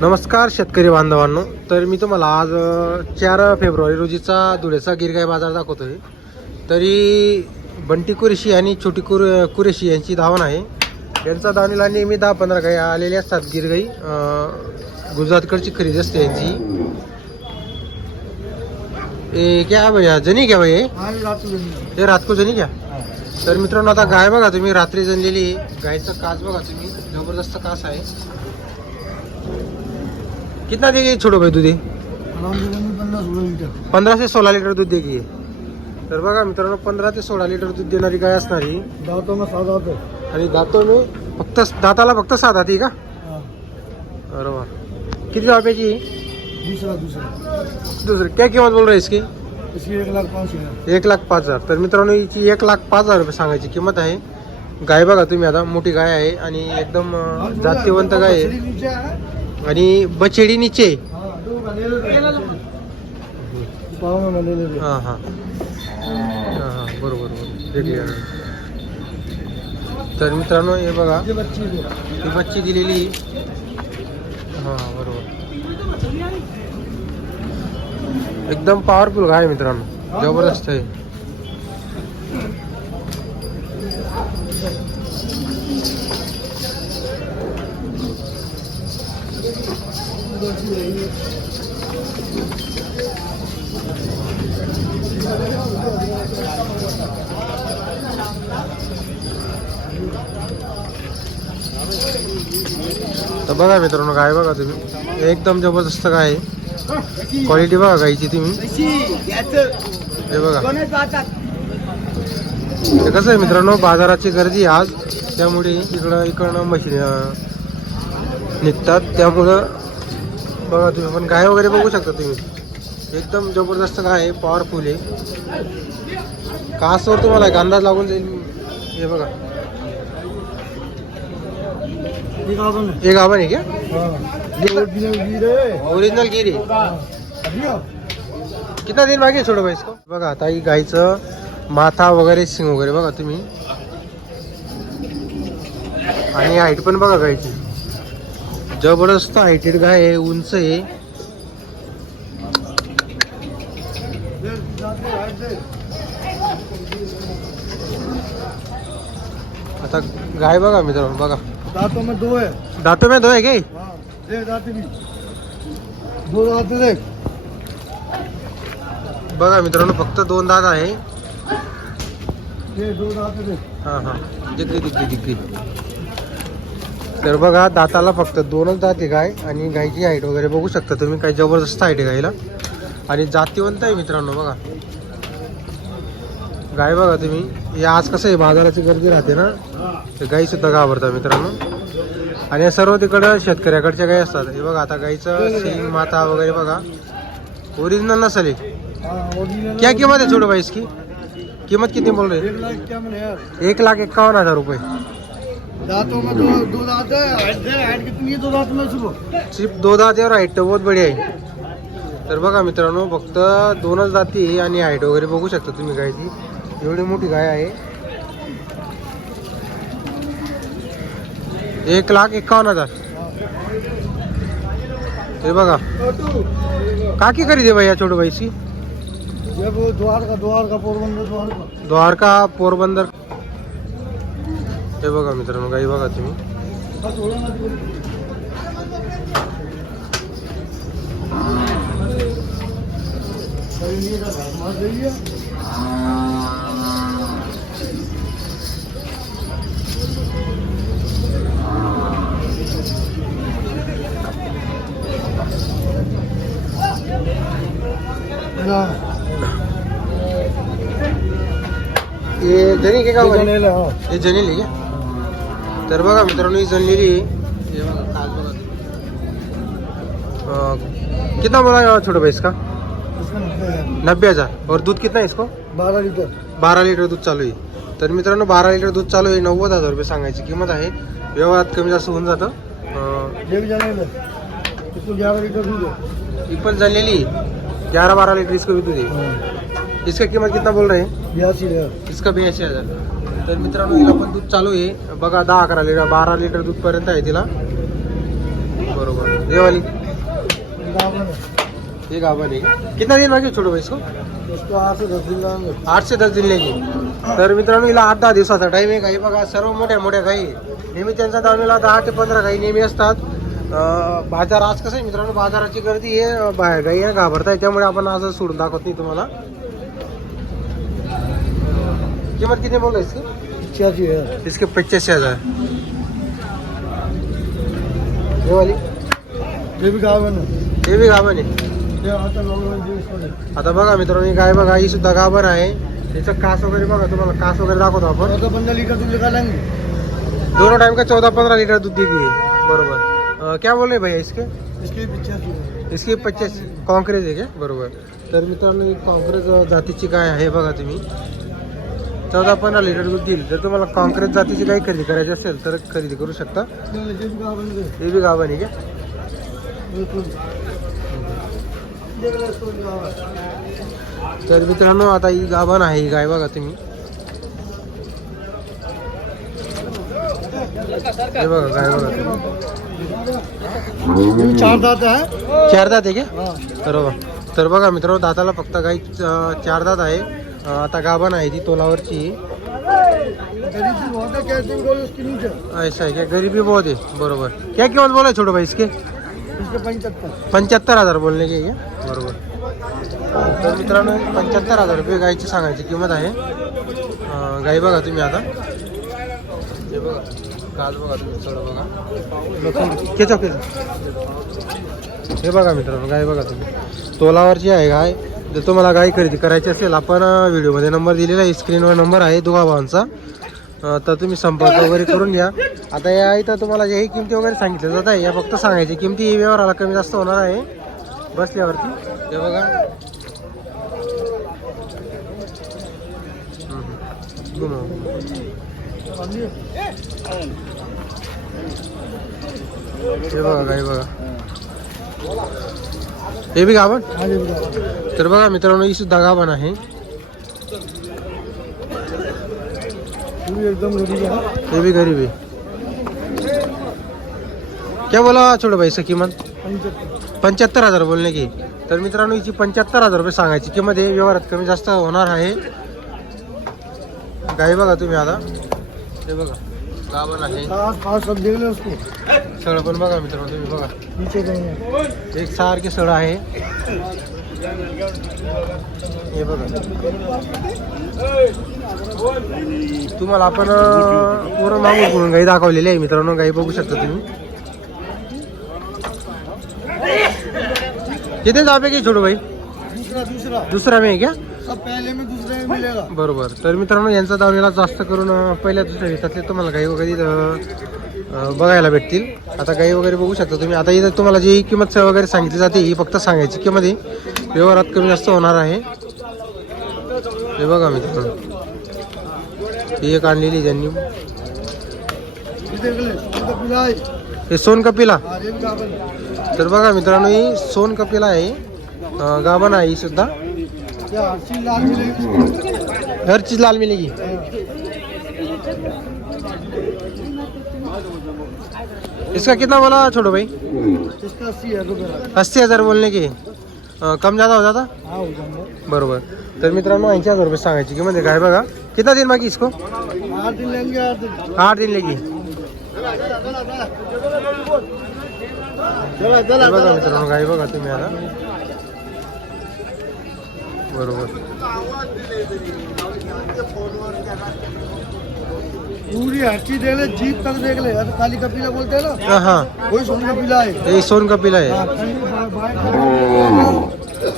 नमस्कार शेतकरी बांधवांनो. तर मी तुम्हाला आज चार फेब्रुवारी रोजीचा धुळेचा गिरगाई बाजार दाखवतोय. तरी बंटी कुरेशी आणि छोटी कुर कुरेशी यांची धावण आहे. यांचा धावणीला नेहमी दहा पंधरा गाई आलेली असतात. गिरगाई गुजरातकडची खरेदी असते यांची. ए क्या भैया? जनी क्या भैया? ये? हे। रात को जनी क्या? तर मित्रांनो आता गाय बघा तुम्ही. रात्री जनलेली. गायचं काच बघा तुम्ही. जबरदस्त कास आहे. कितना देगी छोटो भाई दूध ये? पंधरा ते सोळा लिटर दूध देगी तर बघा मित्रांनो पंधरा ते सोळा लिटर दूध देणारी गाय असणारी आणि दातो मी फक्त दाताला फक्त सहा ती का? बरोबर. किती रुपयाची दुसरं. क्या किंमत बोल रही इसकी? एक लाख एक लाख पाच हजार. तर मित्रांनो हिची एक लाख पाच हजार रुपये सांगायची किंमत आहे. गाय बघा तुम्ही आता. मोठी गाय आहे आणि एकदम जातीवंत गाय आहे. आणि बछेडी नीचे. हां हां. हां हां. बरोबर बरोबर. तर मित्रांनो हे बघा. ही बच्ची दिलेली. हां बरोबर. एकदम पॉवरफुल आहे मित्रांनो. जबरदस्त आहे. तर बघा मित्रांनो काय बघा तुम्ही. एकदम जबरदस्त काय आहे. क्वालिटी बघा गायची तुम्ही. हे बघा. ते कसं आहे मित्रांनो बाजाराची गर्दी आहे आज. त्यामुळे इकडं इकडनं मशीन निघतात. त्यामुळं बघा तुम्ही पण गाय वगैरे बघू शकता तुम्ही. एकदम जबरदस्त गाय आहे पॉवरफुल आहे. कासवर तुम्हाला एक अंदाज लागून जाईल. हे बघा. हे गाभण आहे? क्या हाँ. ये ओरिजिनल गिर। कितना दिन बाकी छोटं भाई इसको? बघा आता ही गायचं माथा वगैरे सिंग वगैरे बघा तुम्ही. आणि हाईट पण बघा गायची. जबरदस्त हाईटेड गाय आहे उंच आहे. आता गाय बघा मित्रांनो बघा. दांतों में दो है. दातो में दो काय? हाँ देख दांत भी. दो दांत देख बघा मित्रांनो फक्त दोन दात आहे. ये दो दांत देख हा हा. दिग्गी दिग्गी दिग्गी तर बघा दाताला फक्त दोनच दात आहे गाय आणि गायची हाईट वगैरे बघू शकता तुम्ही. काही जबरदस्त हाईट आहे गायला. आणि जातीवंत आहे मित्रांनो बघा. गाय बघा तुम्ही. या आज कसं आहे बाजाराची गर्दी राहते ना तर गाई सुद्धा घाबरतात मित्रांनो. आणि या सर्व तिकडं शेतकऱ्याकडच्या गाई असतात. हे बघा आता गाईचं सिंग माता वगैरे बघा. ओरिजिनल नसेल क्या किंमत आहे छोटं बाईस की किंमत किती बोल रही एक लाख एक्कावन्न हजार रुपये. दांतों में दो दो दांत है हाइट दे हाइट कितनी है दो दांत में सुबह सिर्फ दो दात और हाईट बहुत बढिया आहे. तर बघा मित्रांनो फक्त दोनच दाती आणि हाईट वगैरे बघू शकता तुम्ही गायची एवढी मोठी गाय आहे. एक लाख एकावन्न हजार. हे बघा. काकी भैया छोटू भाईची ये वो द्वार का द्वार का पोरबंदर द्वार का द्वारका पोरबंदर. हे बघा मित्रांनो गाई बघा तुम्ही बस थोड़ा ना दूर। कहीं नहीं का घर मार रही है ना, हे जणी के ये का जनेल है, हाँ। हे जनेल आहे का तर बघा मित्रांनो ही जणलेली कितना बोला छोटे भाई इसका? नब्बे हजार. और दूध कितना है इसको? बारह लीटर. बारा लिटर दूध चालू आहे तर मित्रांनो बारा लिटर दूध चालू आहे नव्वद हजार रुपये सांगायची किंमत आहे. व्यवहारात कमी जास्त होऊन जातं. है पण जणलेली ग्यारह बारह लिटर इसको भी दूध आहे. इसका कीमत कितना बोल रहे हैं? बयासी हजार. इसका ब्याऐंशी हजार. तर मित्रांनो हिला पण दूध चालू आहे. बघा दहा अकरा लिटर बारा लिटर दूध पर्यंत आहे तिला. बरोबर. ये वाली गावन है। कितना दिन बाकी छोटो भाई इसको? इसको आठ से दस दिन लागेल आठ से दस दिन लेगी. तर मित्रांनो हिला आठ दहा दिवसाचा टाईम आहे काही. बघा सर्व मोठ्या मोठ्या गाई नेहमी त्यांचा दावणीला दहा ते पंधरा गाई नेहमी असतात. बाजार आज कसं आहे मित्रांनो? बाजाराची गर्दी आहे गाई बा- गाई आहे त्यामुळे आपण आज सोडून दाखवत नाही तुम्हाला. किंमत किती बोल रहे इसकी? पिचासी है इसके पचासी हज़ार। ये वाली? ये भी गावन हे बी आहे ये आता नॉर्मल जीन्स में है। आता बघा मित्रांनो गाय बघा ही सुद्धा गाभण आहे त्याचं कास वगैरे बघा तुम्हाला कास वगैरे दाखवतो आपण. चौदह पंद्रह लीटर दूध निकालेंगे दोनों टाइम का चौदह पंद्रह लीटर दूध देगी बरोबर. अं, क्या बोल रहे भैया इसके? इसके पिचासी इसकी पच्चीस. कॉन्क्रेज आहे का बरोबर. तर मित्रांनो ही कॉन्क्रेज जातीची गाय आहे बघा तुम्ही. चौदा पंधरा लिटर दूध देईल जर तुम्हाला कॉन्क्रेज जातीची गाय खरेदी करायची असेल तर खरेदी करू शकता. है बी गाभण आहे का। तर मित्रांनो आता ही गाभण आहे ही गाय बघा तुम्ही. हे बघा गाय बघा तुम्ही. चार दांत है चार दात आहे का? बरोबर तर बघा मित्रांनो दाताला फक्त गाई चार दात आहे. आता गाभण आहे ती तोलावरची. ऐसा है क्या गरीबी बहुत है बरोबर. क्या कीमत बोला छोटो भाई इसके? पंचहत्तर हज़ार बोलणे की बरोबर. तर मित्रांनो, पंच्याहत्तर हज़ार रुपये गायची सांगायची किंमत आहे. गाई बघा तुम्ही आता. हे बघा काल बघा तुम्ही, थोडं बघा. गाय गाय. जर तुम्हाला काही खरेदी करायची असेल आपण व्हिडिओमध्ये नंबर दिलेला आहे. स्क्रीनवर नंबर आहे दुगा भावांचा. तर तुम्ही संपर्क वगैरे करून घ्या. आता या इथं तुम्हाला जे किमती वगैरे सांगितलं जात आहे या फक्त सांगायची किमती व्यवहाराला कमी जास्त होणार आहे. बसल्यावरती. ते बघा. हे बघा गाय बघा. हे बी गाभण हाँ ये भी गावन तर बघा मित्रांनो ही सुद्धा गाभण आहे. एकदम है हे बी गरीब आहे. क्या बोला छोडो भाई पंचहत्तर पंच्याहत्तर. हजार बोलणे की. तर मित्रांनो हिची पंच्याहत्तर हजार रुपये सांगायची. किंमत आहे व्यवहारात कमी जास्त होणार आहे. गाई बघा तुम्ही आता. हे बघा. गाभण आहे. सात पाँच सब देख ले उसको। सळ पण बघा मित्रांनो तुम्ही बघा. नीचे कहीं है एक सारखी सळ आहे. हे बघा. तुम्हाला आपण अं, मागून गाई दाखवलेली आहे. मित्रांनो गाई बघू शकता तुम्ही. किती जापे की छोटू भाई? दूसरा दूसरा. दुसरा मी आहे का? सब पहले में दूसरे बरोबर. तर मित्रांनो यांचा दावणीला जास्त करून पहिल्या दुसऱ्या दिवसातले तुम्हाला गाई वगैरे बघायला भेटतील. आता गाई वगैरे बघू शकता तुम्ही. आता इथं तुम्हाला जी किंमत वगैरे सांगितली जाते ही फक्त सांगायची किंमत आहे. व्यवहारात कमी जास्त होणार आहे. हे बघा मित्रांनो. ही एक आणलेली ज्यांनी हे सोन कपिला. तर बघा मित्रांनो ही सोन कपिला आहे. गाभण आहे ही सुद्धा. क्या हर चीज़ लाल मिलेगी। इसका कितना बोला छोटो भाई? इसका अस्सी हज़ार बोलने की। अं, कम ज़्यादा हो जाता? बरोबर। तर मित्रांनो ऐंशी हज़ार रुपये सांगायची किंमत आहे काय बघा कितना दिन बाकी इसको? आठ दिन लेंगे आठ दिन लेगी बघा मित्रांनो आता. बरोबर. पूरी हट्टी दे ले जीप तक देख ले। अरे काली कपीला बोलते हैं ना? हा हा. वही सोन कपीला है। हे सोन कपिला हाँ, खड़े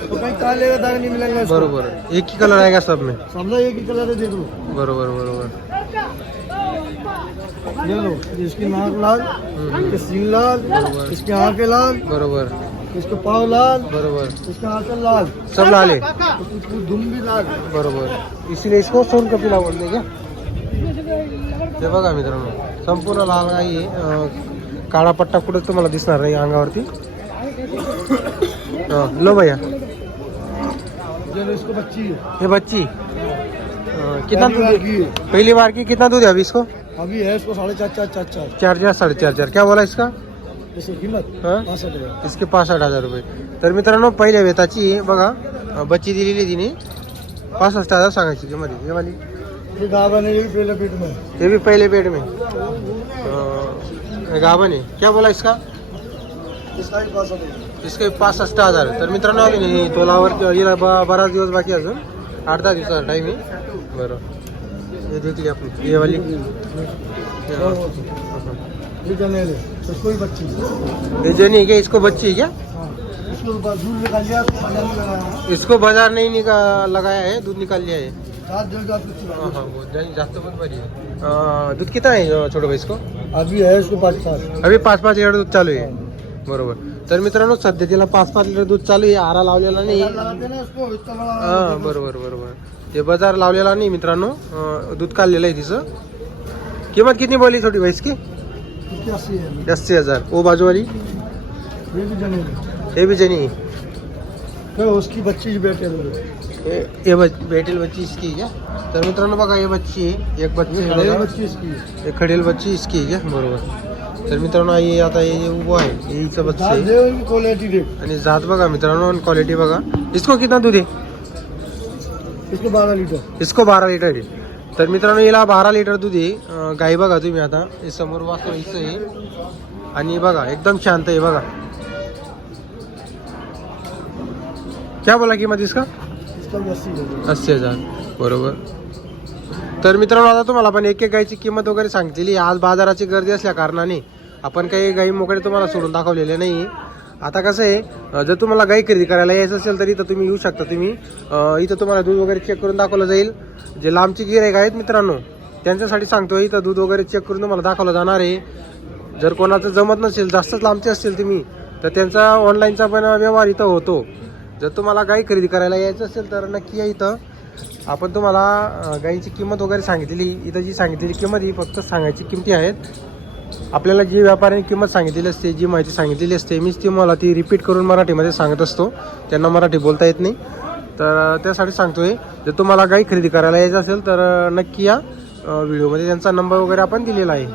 तो कहीं काले का दाग नहीं मिलेंगे। बरोबर. एक ही कलर आएगा सब में। समझो एक ही कलर है देख लो। बरोबर बरोबर. ये लो इसकी नाक लाल हम्म, इसके लाल इसके आँखें लाल। बरोबर. इसके पाँव लाल बरोबर। इसके आंचल लाल। सब लाल। है उसकी भी लाल। बरोबर। इसीलिए इसको सोन कपिला बोलते क्या? हे बघा मित्रांनो संपूर्ण लाल गाई आहे काळा पट्टा कुठं तुम्हाला दिसणार नाही अंगावरती? लो भैया। इसको बच्ची। बच्ची। कितना पहली बार दूध की पहली बार की कितना दूध है अभी इसको? अभी है इसको साढ़े चार चार चार चार। चार चार साढ़े चार चार। क्या बोला इसका? हाँ? इसके पासष्ट हजार रुपये. तर मित्रांनो पहिल्या वेताची आहे बघा बच्ची दिलेली तिने. पासष्ट हजार सांगायची किंमत आहे. हे वाली. ये ये भी पहले पेट में ये भी पहले पेट में. अं, गाभण आहे क्या बोला इसका? इसका पासष्ट हजार. तर मित्रांनो अजून हे तोलावर बराच दिवस बाकी अजून. आठ दहा दिवसाचा टाईम आहे. बरं. हे देखली आपण ये वाली. और वो- ये जनेल है बच्ची ये जनी क्या? इसको बच्ची क्या? हाँ। इसको तो बाज़ार नहीं निकाल लगाया है? दूध निकाल लिया है? हाँ हाँ वो जास्त है। अं, दूध कितना है छोटे भाई इसको? अभी है इसको पाँच साल। अभी पाच पाच लिटर दूध चालू आहे बरोबर। तर मित्रांनो सध्या तिला पाच पाच लिटर दूध चालू आहे. आरा लावलेला नाही. हा बरोबर बरोबर. ते बाज़ार लावलेला नाही मित्रांनो. अं, दूध काढलेलं आहे तिचं. किंमत किती बोली छोटी भाई इसकी? अस्सी हज़ार। वो बाजू वाली? ये भी है। हे भी जनी फिर उसकी बच्ची ही बैठे हे। हे बच- भेटेल बच्ची इसकी क्या? तर मित्रांनो बघा हे बच्ची आहे एक बच्ची बच्ची इसकी है। एक खडेल बच्ची इसकी आहे क्या? बरोबर। तर मित्रांनो हे आता हे उभं आहे हे। हिचं बच्ची आहे क्वालिटी आणि जात बघा मित्रांनो क्वालिटी बघा। इसको कितना दूध है? इसको बारह लीटर। इसको बारा लिटर आहे तर मित्रांनो हिला बारा लिटर दूध आहे. गाई बघा तुम्ही आता. हे समोर वाचतो हिचं आहे. आणि बघा एकदम शांत आहे बघा. क्या बोला किंमत इसका? अस्सी हजार. बरोबर. तर मित्रांनो आता तुम्हाला पण एक एक गायची किंमत वगैरे सांगितलेली आज बाजाराची गर्दी असल्या कारणाने आपण काही गाई मोकळे तुम्हाला सोडून दाखवलेले नाही आता कसं आहे जर तुम्हाला गाई खरेदी करायला यायचं असेल तर इथं तुम्ही येऊ शकता तुम्ही. इथं तुम्हाला दूध वगैरे चेक करून दाखवलं जाईल. जे लांबची गिरायक आहेत मित्रांनो त्यांच्यासाठी सांगतो इथं दूध वगैरे चेक करून तुम्हाला दाखवलं जाणार आहे. जर कोणाचं जमत नसेल जास्तच लांबचे असतील तुम्ही तर त्यांचा ऑनलाईनचा पण व्यवहार इथं होतो. जर तुम्हाला गाई खरेदी करायला यायचं असेल तर नक्की या इथं. आपण तुम्हाला गाईची किंमत वगैरे सांगितलेली इथं जी सांगितलेली किंमत ही फक्त सांगायची किमती आहेत. आपल्याला जी व्यापाऱ्याने किंमत सांगितलेली असते जी माहिती सांगितलेली असते मीच ती मला ती रिपीट करून मराठीमध्ये सांगत असतो. त्यांना मराठी बोलता येत नाही. तर त्यासाठी त्यासाठी सांगतोय जर तुम्हाला गाई खरेदी करायला यायचं असेल तर नक्की या व्हिडिओमध्ये त्यांचा नंबर वगैरे आपण दिलेला आहे.